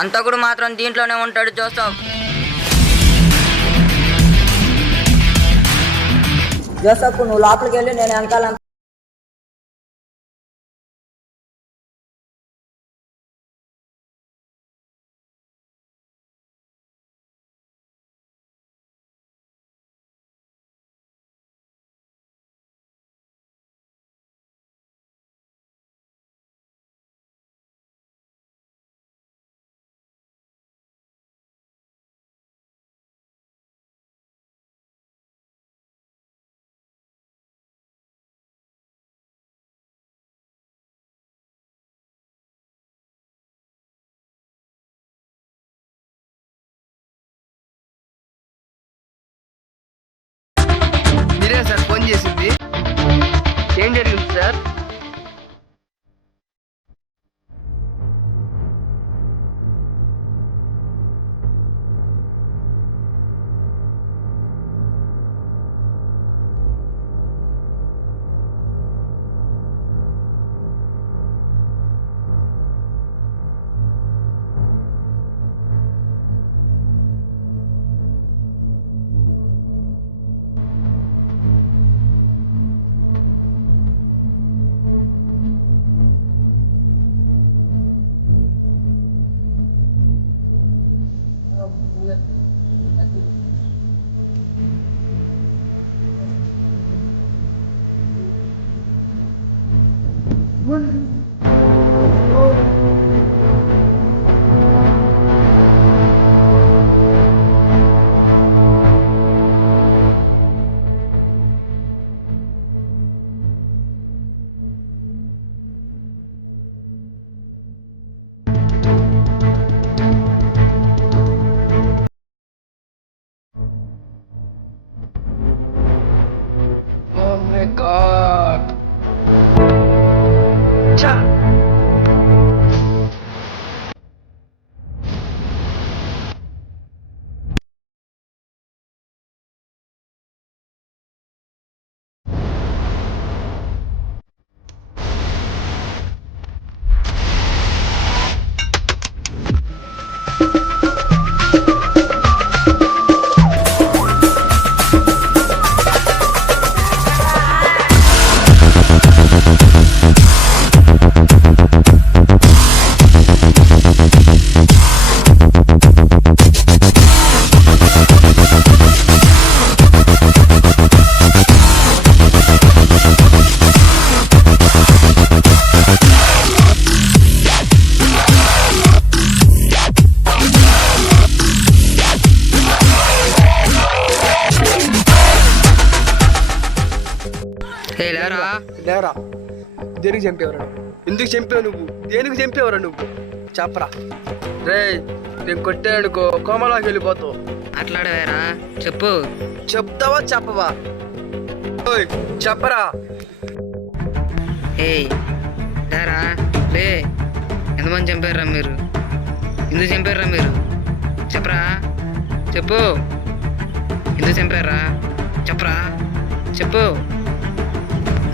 అంతకుడు మాత్రం దీంట్లోనే ఉంటాడు జోసఫ్. జోసఫ్ నువ్వు లోపలికి వెళ్ళి నేను వెనకాల. మీరే సార్ ఫోన్ చేసింది? ఏం జరిగింది sir? Oh my God. Cha. లేరా, దేనికి చంపేవరా? ఎందుకు చంపావు నువ్వు? దేనికి చంపేవరా నువ్వు? చెప్పరా రే. నేను కొట్టానుకో కోమలాకి వెళ్ళిపోతావు. అట్లాడవేరా, చెప్పు. చెప్తావా చెప్పవా? చెప్పరా. లేరా లే. ఎంతమంది చంపారా మీరు? ఎందుకు చంపారా మీరు? చెప్పరా, చెప్పు. ఎందుకు చంపారా? చెప్పరా, చెప్పు.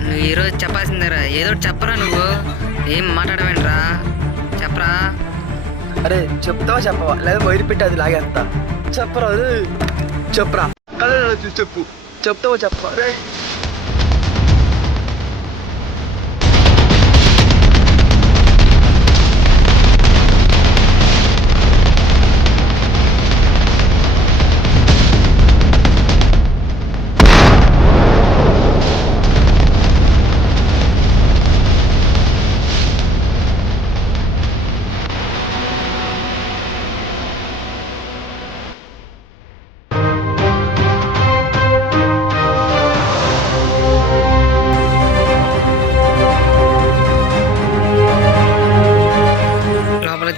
నువ్వు ఈరోజు చెప్పాల్సిందేరా, ఏదో చెప్పరా. నువ్వు ఏం మాట్లాడవేంట్రా? చెప్పరా. అరే చెప్తావా చెప్పవా? లేదా వైరు పెట్టి అది లాగేస్తా. చెప్పరా, చెప్పరా. కళ్ళు చెప్పు. చెప్తావా చెప్పవా? రే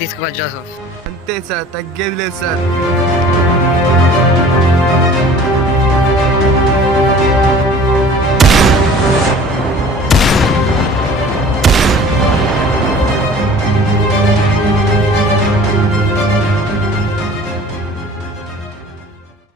తీసుకుపో జోసఫ్. అంతే సార్, తగ్గేది లేదు సార్.